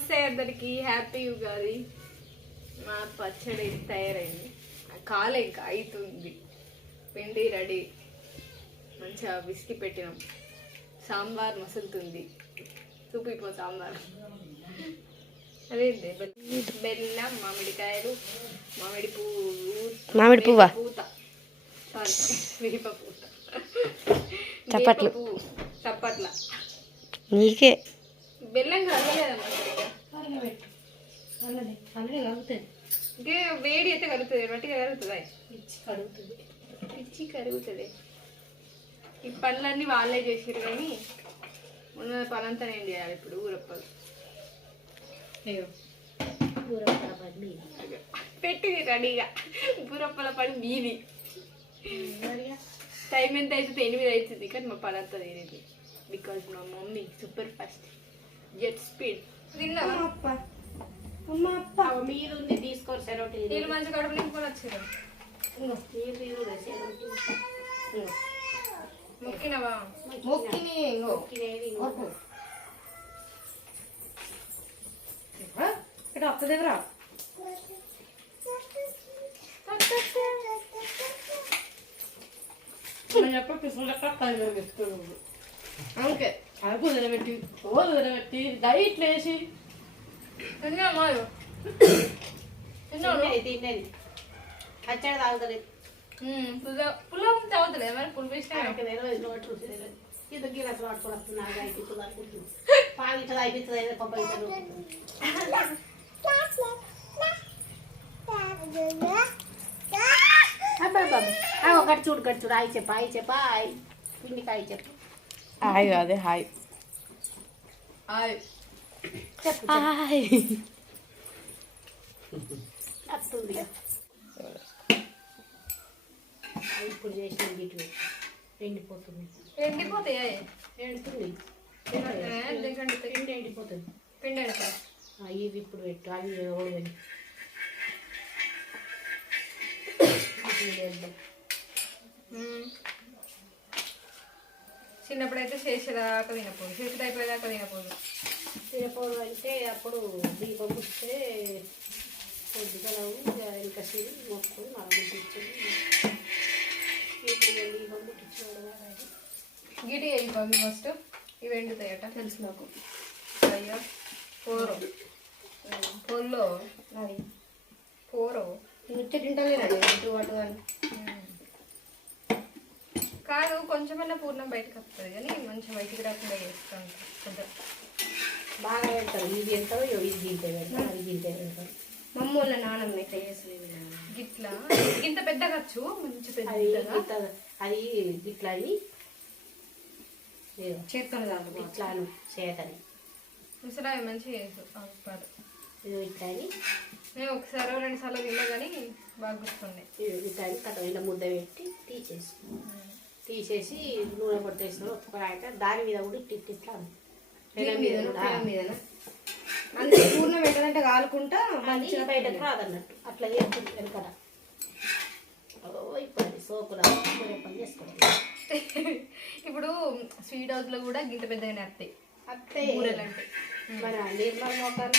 నమస్తే అందరికి. హ్యాపీ ఉగాది మా పచ్చడి తయారైంది. కాలే ఇంకా అవుతుంది పిండి రెడీ. మంచిగా విసికి పెట్టినాం. సాంబార్ మసులుతుంది. చూపిపో సాంబార్. అదేంటి బెల్లం మామిడికాయలు మామిడి పువ్వు మామిడి పువ్వా? పూత. సారీ వేప పూత. చప్పట్లు. చప్పట్ల. నీకే. బెల్లం కలగలేదమ్మా ఇంకే వేడి అయితే కలుగుతుంది మట్టిగా కలుగుతుందా? పిచ్చి కరుగుతుంది ఈ పనులన్నీ వాళ్ళే చేసారు కానీ ఉన్న పనంతా నేను చేయాలి ఇప్పుడు ఊరప్పలు. పెట్టింది రెడీగా ఊరప్పల పని మీది. టైం ఎంత అవుతుంది ఎనిమిది అవుతుంది కానీ మా పని అంతా తీరింది బికాజ్ మా mummy super fast jet speed తిన్నావా మీరు ఉంది తీసుకోరు సెలవు వీళ్ళు మంచి కడుపు నింపుకొని వచ్చారు మీరు మీరు మొక్కినవా? మొక్కిని ఇక్కడ ఒక్క దగ్గర. ఓకే అరకు వదిలిపెట్టి ఓలు వదిలిపెట్టి డైట్లు వేసి తిన్నా మారు తిన్నాను తిన్నది తిన్నది. పచ్చడి తాగుతలేదు పుల్ల పుల్ల తాగుతలేదు మరి పుల్ వేసిన? నాకు తెలియదు నోట్ చూసేది ఇది గిలాస్ పట్టుకొని వస్తున్నారు అయిపోతుంది అనుకుంటున్నాను పాలు ఇట్లా అయిపోతుంది అయితే పప్ప ఇతను. ఒకటి చూడు ఒకటి చూడు. ఆయి చెప్ప ఆయి చెప్ప ఆయి. పిండికి ఆయి చెప్పు. హాయ్ అదే హాయ్ హాయ్ వస్తుంది ఇప్పుడు చేసిన గిట్లు ఎండిపోతుంది ఎండిపోతాయి ఎండుతుంది పిండి ఎండిపోతుంది పిండి ఇవి ఇప్పుడు పెట్టు అవి ఓడవని చిన్నప్పుడైతే చేసేదాకా తినపోదు చేసేది అయిపోయేదాకా తినపోదు తినపోదు అంటే అప్పుడు దీపం పుట్టితే పొద్దుగలవు ఇంకా సిరి మొక్కుని మనం పుట్టించింది ఇప్పుడు దీపం పుట్టించుకోవడం గిటి ఫస్ట్? ఇవి ఎండుతాయట తెలుసు నాకు. అయ్యో పోరు. పొల్లో? అది. పోరు. ముచ్చ తింటలేనండి ఇటు అటు అని. కాదు కొంచెమైనా పూర్ణం బయటకు వస్తుంది కానీ మంచి బయటికి రాకుండా చేస్తాను కొంచెం బాగా పెడతారు. ఇది ఎంతో ఇది గింతే పెడతారు అది గింతే పెడతారు మమ్మల్ని నాన్నమ్మ ఇట్లా చేస్తుంది? గిట్లా? ఇంత పెద్ద ఖర్చు? మంచి అది గిట్ల అది గిట్లా అని ఏదో చేస్తాను కాదు ఇట్లా అను చేయటని ముసలా మంచిగా ఇది ఇట్లా అని. నేను ఒకసారి రెండు సార్లు తిన్నా కానీ బాగా గుర్తుండే. ఇది ఇట్లా కథ ఇలా ముద్ద పెట్టి తీసేసి తీసేసి నూనె కొట్టేసిన ఒక్క దాని మీద కూడా ఇట్టి ఇట్లా అందుకే పూర్ణం ఎక్కడంటే కాలుకుంటా అది బయటకు రాదన్నట్టు అట్లా చేస్తుంది వెనకట ఇప్పుడు సోకుల పని చేసుకోవాలి ఇప్పుడు స్వీట్ హౌస్లో కూడా గింత పెద్దగానే వస్తాయి అత్తే మన నిర్మల్ మొక్కన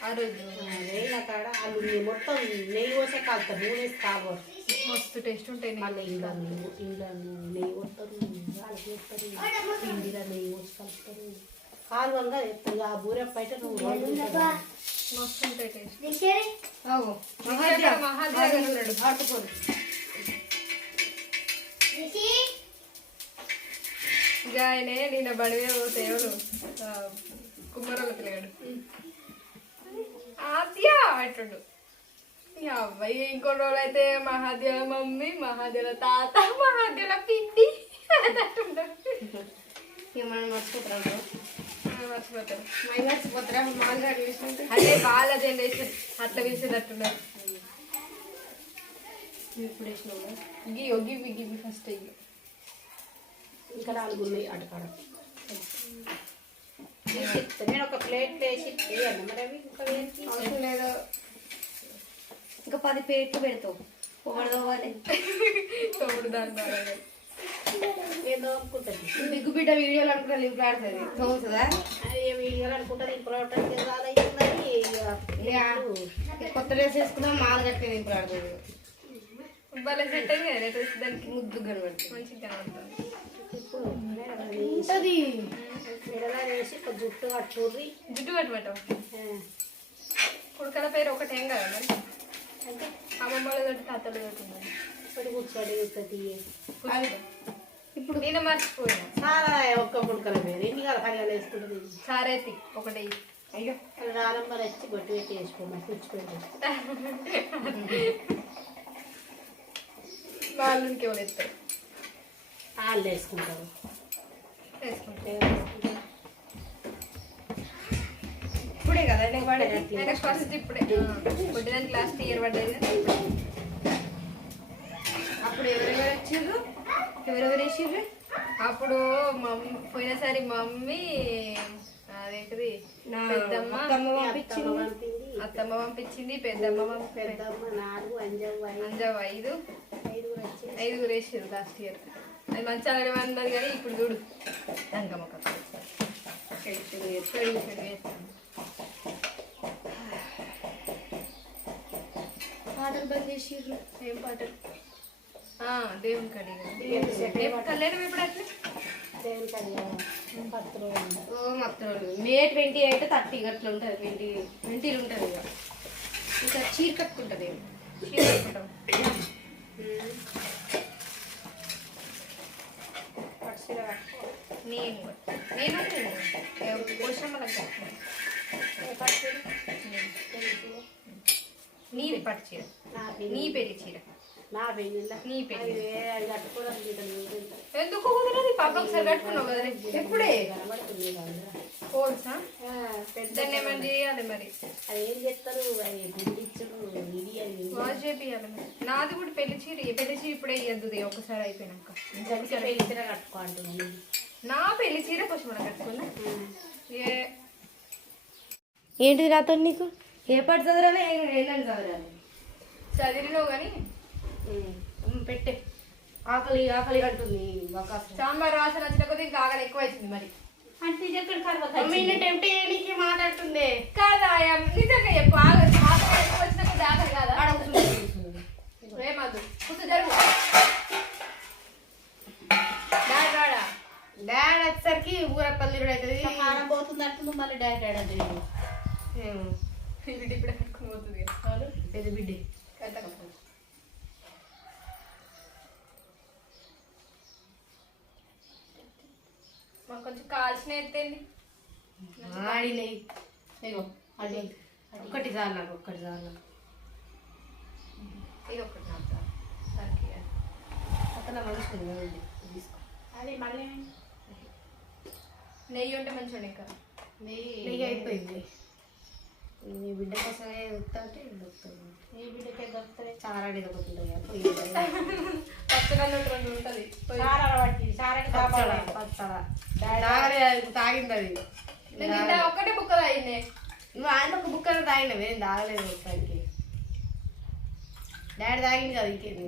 ఆ రోజు. వేయిన కాడ వాళ్ళు నెయ్యి మొత్తం నెయ్యి పోసే కాలుతారు నూనె కావాలి మస్తు టేస్ట్ ఉంటాయి. మళ్ళీ నెయ్యి నెయ్యి పోస్తారు వాళ్ళకి వేస్తారు ఇండిలో నెయ్యి పోసి కలుపుతారు. కాలువలుగా వేస్తారు ఆ అయితే నువ్వు. మస్తు ఉంటాయి టేస్ట్. ఇక ఆయనే నిన్న బడివే పోతే ఎవరు? కుమ్మరోళ్ళ పిల్లగాడు. ఆద్య అంటుండు. అబ్బాయి ఇంకో రోజు అయితే మహాదేవ మమ్మీ మహాదేవ తాత మహాదేవ ఇక మనం మర్చిపోతాం ఆ, మర్చిపోతారు మై మర్చిపోతారా మామూలుగా అంటే వాళ్ళ జనరేషన్ అట్లా వేసేటట్టున్నారు ఇప్పుడు వేసినాము గియో గివి గివి ఫస్ట్ ఇవి ఇంకా నాలుగు ఉన్నాయి అటుకాడ నేను ఒక ప్లేట్ వేసి మరి అవి ఇంకా అవసరం లేదు. ఇంకా పది పేట్లు పెడతావు. పొగడదోవాలి ఏదో అనుకుంటుంది బిగ్గు బిడ్డ వీడియోలు అనుకున్నా లింక్ ఆడుతుంది తోముతుందా అది వీడియోలు అనుకుంటుంది ఇప్పుడు రాదా కొత్త డ్రెస్ వేసుకున్నాం మాలు కట్టింది ఇప్పుడు ఆడుతుంది భలే సెట్ అయింది కదా డ్రెస్ దానికి. ముద్దు కనబడుతుంది. మంచిగా కనబడుతుంది. ఉంటది. వేసి జుట్టు కట్టుర్రి. జుట్టు కట్టబెట్టం కుడుకల పేరు ఒకటి ఏం కదా మరి. అంటే అమ్మమ్మ తోటి తాతలు తోటి ఉన్నది. ఇప్పుడు కూర్చోడి కూర్చోటి కూర్చో. ఇప్పుడు నేను మర్చిపోయినా. చాలా ఒక్క పుడకల పేరు ఎన్ని కడియాలు వేసుకుంటుంది? సారేతి ఒకటి అయ్యో రాలంబర్ వచ్చి బొట్టు పెట్టి వేసుకోమని కూర్చోండి వాళ్ళు ఇంకెవరు ఎత్తారు వాళ్ళు వేసుకుంటారు. వేసుకుంటే ఇప్పుడే కదా పడేది ఆయన ఫస్ట్ ఇప్పుడే. కొట్టిదానికి లాస్ట్ ఇయర్ పడ్డది. అప్పుడు ఎవరెవరు వచ్చిండ్రు ఎవరెవరు వేసిర్రు? అప్పుడు మమ్మీ పోయినసారి మమ్మీ అదేంటిది? పెద్దమ్మ. అత్తమ్మ పంపించింది. పెద్దమ్మ పెద్దమ్మ నాలుగు అంజావ ఐదు. ఐదుగురు వేసారు లాస్ట్ ఇయర్ అది మంచి ఆడే అన్నది కానీ ఇప్పుడు చూడు. దంగమ్మ కథ. చెడు చెడు వేస్తాను పాటలు బంద్ చేసిర్రు ఏం పాటలు? దేవుని కడి దేవుని కడి. కళ్యాణం ఎప్పుడు అట్లా? దేవుని కళ్యాణం ఓ మొత్తం మే ట్వంటీ ఎయిట్ థర్టీ అట్లా ఉంటుంది. ట్వంటీ ట్వంటీలు ఉంటుంది ఇక ఇంకా చీర కట్టుకుంటుంది చీర కట్టుకుంటాం. నేను. నేను ఎవరు నీది పట్టు చీర. నా పెళ్ళి చీర. నా నీ ఎందుకు కుదరదు? పాప ఒకసారి కట్టుకున్నావు కదా ఎప్పుడే? ఏమైనా చేయాలి మరి? అది ఏం చేస్తారు? వాష్ మరి. నాది కూడా పెళ్ళి చీర. పెళ్ళి చీర ఇప్పుడే ఇయ్యద్దు ఒకసారి అయిపోయినాక. పెళ్ళి చీర కట్టుకోండి నా పెళ్ళి చీర కొంచెం కట్టుకున్నా? ఏ. ఏంటిది నాతో నీకు? ఏ పాట చదవాలి ఏంటని చదవాలి చదివినావు కానీ ఉమ్, పెట్టే. ఆకలి ఆకలి అంటుంది సాంబార్ వాసన వచ్చిన కొద్ది ఇంకా ఆగలి ఎక్కువ అవుతుంది మరి. అంటే ఎక్కడ నేను టెంప్ట్ చేయడానికి మాట్లాడుతుంది. కాదా నిజంగా చెప్పు ఆగలి ఆకలి ఎక్కువ వచ్చిన కొద్ది ఆగలి కాదా ఆడ కూర్చుని కూర్చుని. ఏమద్దు కూర్చో జరుగు డాడీ రాడా డాడ్ వచ్చేసరికి ఊరపల్లి అవుతుంది కారం పోతుంది అంటుంది మళ్ళీ డైరెక్ట్ ఏడాది ఏమో. ఇది ఇప్పుడే కట్టుకుని పోతుంది కదా. చాలు, పెద్ద బిడ్డే. కట్టకపో. మాకు కొంచెం కాల్చిన ఎత్తేంది ఆడినాయి ఇగో అది ఒక్కటి చాలు నాకు ఒక్కటి చాలు నాకు. ఇది ఒకటి నాకు చాలు. అది. అతను మంచిగా ఉంది తీసుకో. అది మళ్ళీ నెయ్యి ఉంటే మంచిగా ఇంకా. నెయ్యి అయిపోయింది. నీ బిడ్డ కోసమే అంటే వస్తుంది ఈ బిడ్డకే దొరుకుతుంది చాలా అడిగపోతుంది పచ్చగా రెండు ఉంటుంది. తాగింది అది నేను ఒక్కటే బుక్క తాగింది. నువ్వు ఆయన ఒక బుక్ అని తాగినవి ఏం తాగలేదు మొత్తానికి. డాడీ తాగింది కదా ఇంకేంది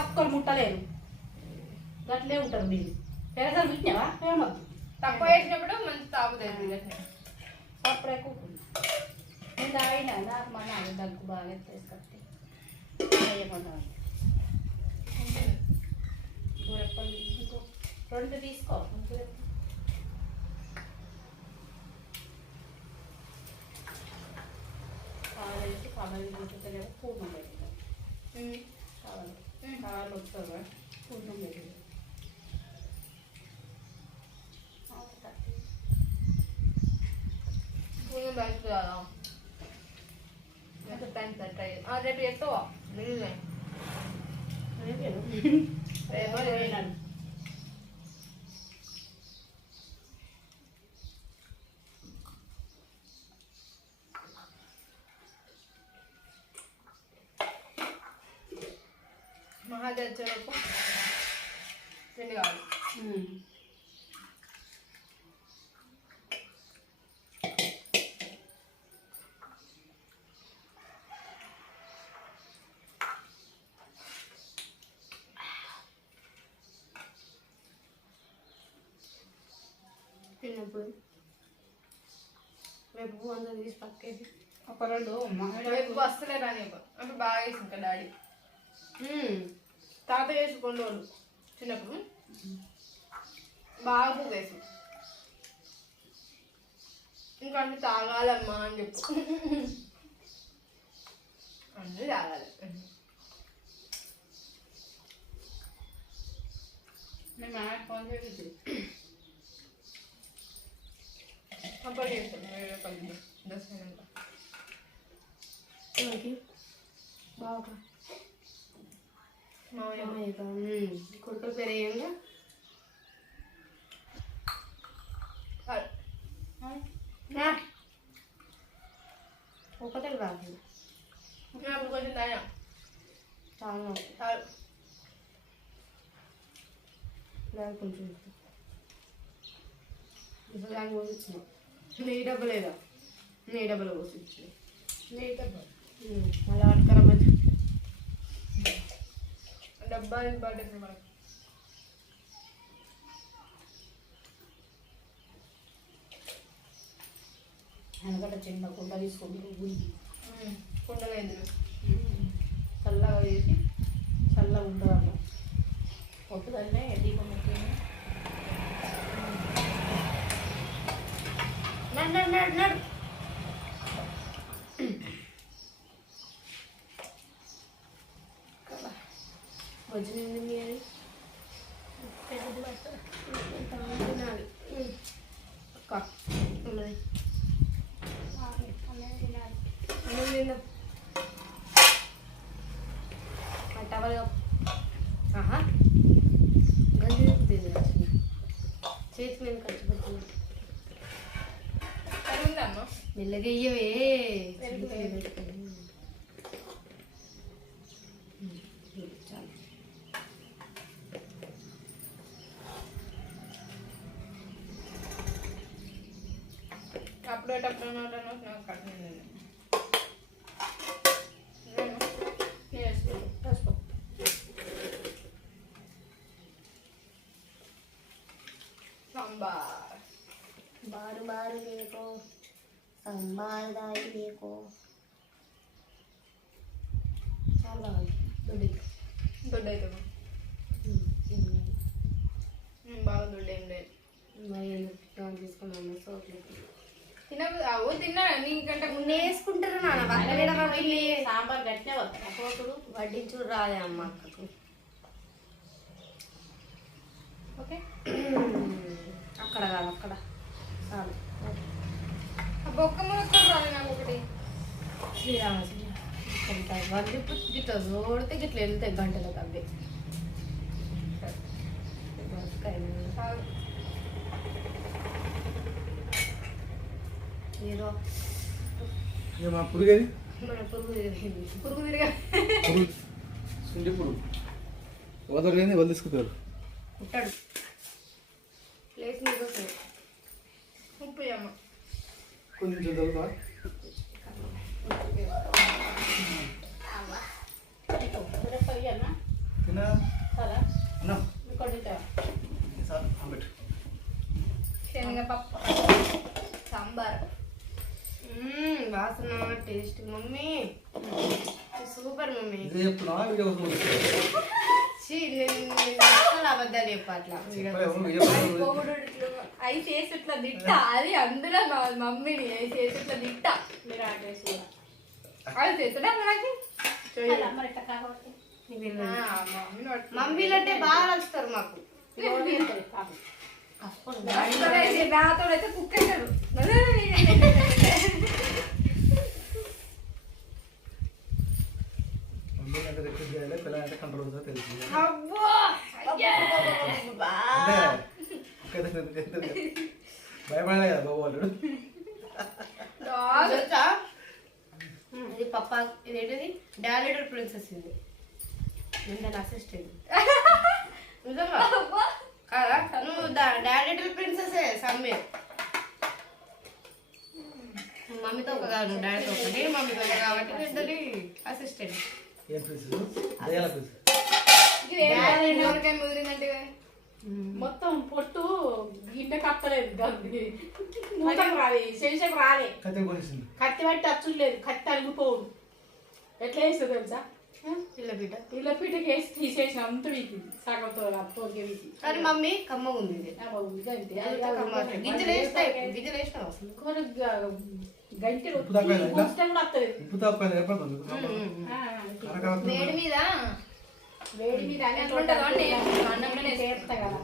ఒక్కరు ముట్టలేరు. గట్లే ఉంటారు మీరు. పేరసలు ముట్టినావా? ఏమద్దు తక్కువ వేసినప్పుడు మంచి తాగుతుంది గట్టిగా. అప్పుడే కూకుంది నేను తాగినా నాకు మన దగ్గు బాగా తీసుకొస్తే వేయకుండా కూరప్పలు ఇంకో రెండు తీసుకో. కావాలి కావాలి గుర్తుంటే పూర్ణం పెట్టింది ఉమ్. కావాలి కావాలి వస్తుంది పూర్ణం పెట్టింది పూర్ణం బయటకు రాదా? ఎంత టైం సార్ ట్రై చేద్దాం. ఆ, రేపు చేస్తావా నిజమే. రేపు రేపు. మహాదేవ్ తిన్నప్పుడు రేపు పువ్వు అంతా తీసి పక్కేసి. ఒక రెండు రేపు వస్తలే రాని అప్పుడు బాగా వేసి ఇంకా డాడీ. తాత వేసి రోజులు చిన్నప్పుడు. బాగా పువ్వు వేసి ఇంకా అన్ని తాగాలమ్మా అని చెప్పు. అన్నీ తాగాలి. నేను ఫోన్ చేసి అప్పుడు చేస్తాను వేరే పని దసరా ఎవరికి బాగా కొడుకుల పేరు ఏంగా ఒకటే నాకు కొంచెం తాగా. తాగు. లేదు కొంచెం. ఇప్పుడు పోసిచ్చిన నెయ్యి డబ్బా లేదా? నెయ్యి డబ్బాలో పోసిచ్చిన మళ్ళీ వాటికరా మంచి డబ్బా ఇంపార్టెంట్ మనకు వెనకట చిన్న కుండ తీసుకొని గుండి కుండలు ఎందుకు చల్లగా చేసి చల్లగా ఉంటుంది పొట్టుదల్లే దీపం పెట్టింది నడు నడు నడు నడు వజ్రం ఏంది అది తినాలి అక్క ఉన్నది అన్నం తిందాం ఆ టవల్ కప్పు. ఆహా గంజి తింది చేతి మీద ఖర్చు ఉందమ్మా మెల్లగా ఇయ్యవే చాలు అప్పుడు వేసుకో సాంబార్ బారు బారు లేకో దాయి లేకో చాలా దొడ్డి బాగా దొడ్డు ఏం లేదు మరి ఎందుకు తీసుకున్నాము సోట్లకి తినకు అవు తిన్నా నీకంటే ముందే వేసుకుంటారు నాన్న వీళ్ళు సాంబార్ గట్టినే వడ్డించు రాదే అమ్మ అక్కకు. ఓకే. అక్కడ కాదు అక్కడ. బొక్క మునక్కు రాదు నాకు ఒకటి వాళ్ళు ఇప్పుడు గిట్ల చూడితే గిట్ల వెళ్తాయి గంటలకు అవి పురుగు పురుగు తిరిగా పురుగు వదలలేని వాళ్ళు తీసుకుపోయారు. పుట్టాడు. ప్లేస్ నీకోసం ఉప్పు అమ్మ కొంచెం చదువుతా శనగపప్పు. సాంబార్. వాసన టేస్ట్ మమ్మీ. Super mummy. ఇదే చెప్తున్నావా వీడియో అబద్ధాలు చెప్ప అట్లా వీడియో చెప్పలే, కోసం. వీడియో కోసం అది పొగుడు అవి చేసి ఇట్లా తిట్ట? అది అందులో మా మమ్మీని అవి చేసి ఇట్లా తిట్ట? మీరు చేసి అది మనకి మరి? ఎట్లా కాబట్టి నీకు తెలియదు. మమ్మీని పట్టుకో. మమ్మీలు అంటే బాగా నచ్చుతారు మాకు అప్పుడు నాతోనైతే నాతోనైతే అంటే రిక్వెస్ట్ చేయాలి పిల్లలు అంటే కంట్రోల్ అబ్బో! అయ్యా. భయపడలే కదా. బాబు వాళ్ళు ఇది పప్పా ఇది ఏంటిది డాలిడర్ ప్రిన్సెస్ ఇది. నేను అసిస్టెంట్ నిజంగా? అబ్బో. కాదా? నువ్వు డాలిడర్ ప్రిన్సెస్ సమ్మె. మమ్మీతో ఒక కాదు డాడీతో ఒక నేను మమ్మీతో కాబట్టి ఇద్దరి అసిస్టెంట్ ఏం మొత్తం పొట్టు గిన్నె కత్తలేదు దానికి మూతకు రాలే శేషకు రాలే. కత్తి కొనేసింది కత్తి పట్టి అచ్చులు లేదు కత్తి అలిగిపోవు ఎట్లా వేస్తుంది తెలుసా? పిల్ల బిడ్డ పిల్ల పీటకి వేసి తీసేసి అంత వీకి సగంతో అప్పటికే వీకి కానీ మమ్మీ కమ్మగా ఉంది గింజలు వేస్తాయి గింజలు వేసినావు? అసలు? కూడా వస్తుంది వేడి మీద? వేడి మీద ఎట్లుంటుందో అని నేను? అన్నంలోనే చేస్తా కదా.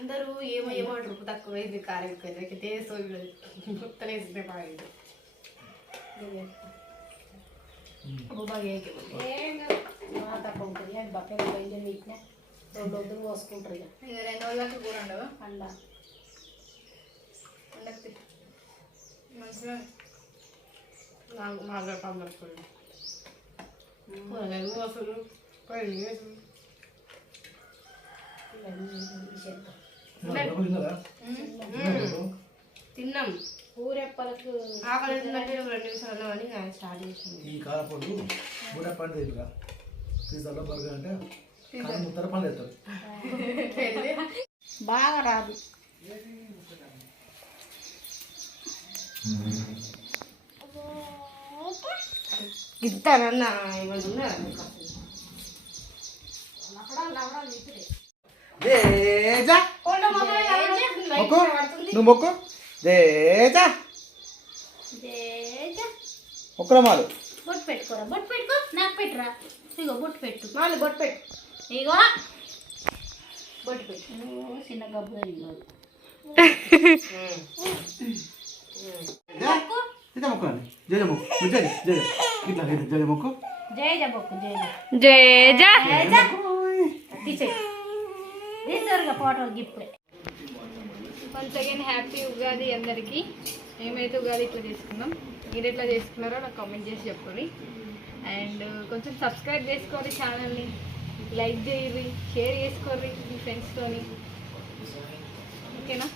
అందరూ ఏమో ఉప్పు తక్కువ అయింది కారం ఎక్కువ అయింది టేస్ట్ మొత్తం వేస్తే బాగుంది తక్కువ ఉంటుంది. అది బట్టలు బయలు వీటినే రెండు వద్దులు పోసుకుంటారు ఇక. రెండు రోజులకి కూర ఉండవు? అండ. మంచిగా కూరగాయలు వేసులు డబ్బులు తిన్నారా? తిన్నాం ఊరెప్పలకు ఆకలి అవుతుందంటే రెండు నిమిషాలు అని స్టార్ట్ చేసింది ఈ కారపొడి బూర పండు తెలియదురా పిజ్జాలో బర్గర్ అంటే పండు వేస్తారు బాగా రాదు ఇస్తానన్నా దేజా. మొక్కు. నువ్వు మొక్కు. దేజా. మొక్కురమాలు బొట్టు పెట్టుకోరా బొట్టు పెట్టుకో. నాకు పెట్టురా. ఇగో బొట్టు పెట్టు. వాళ్ళు బొట్టు పెట్టు. ఇగో బొట్టు పెట్టు. చిన్న గబ్బు. ఇదే మొక్కు. జయ మొక్కు జయ జయ ఇట్లా జయ జయ మొక్కు జయ జయ బొక్కు జయ జయ జయ తీసేయి. తీసారుగా ఫోటోలు ఇప్పుడే వన్స్ అగైన్ హ్యాపీ ఉగాది అందరికీ. మేమైతే ఉగాది ఇట్లా చేసుకున్నాం మీరు ఎట్లా చేసుకున్నారో నాకు కామెంట్ చేసి చెప్పండి. అండ్ కొంచెం సబ్స్క్రైబ్ చేసుకోండి ఛానల్ని లైక్ చేయండి షేర్ చేసుకోండి మీ ఫ్రెండ్స్తోని ఓకేనా